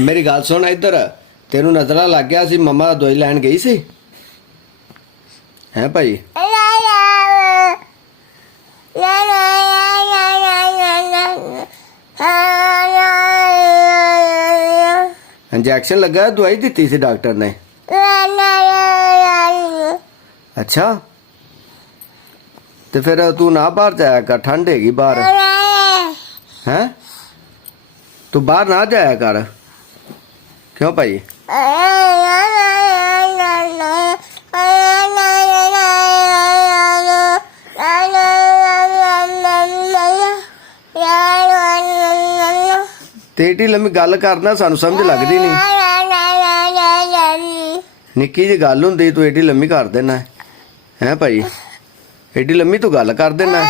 मेरी गल सुन इधर तेनू नजरा लग गया सी मम्मा दवाई लैन गई सी है भाई इंजैक्शन लगा दवाई दी सी डॉक्टर ने अच्छा तो फिर तू ना बाहर जाया कर ठंड हैगी बाहर हैं तू बाहर ना जाया कर क्यों भाई तेरी लम्मी गल करना सानू समझ लगदी नहीं निक्की जी गल हुंदी तू एडी लम्मी कर देना है भाई एडी लम्मी तू गल कर देना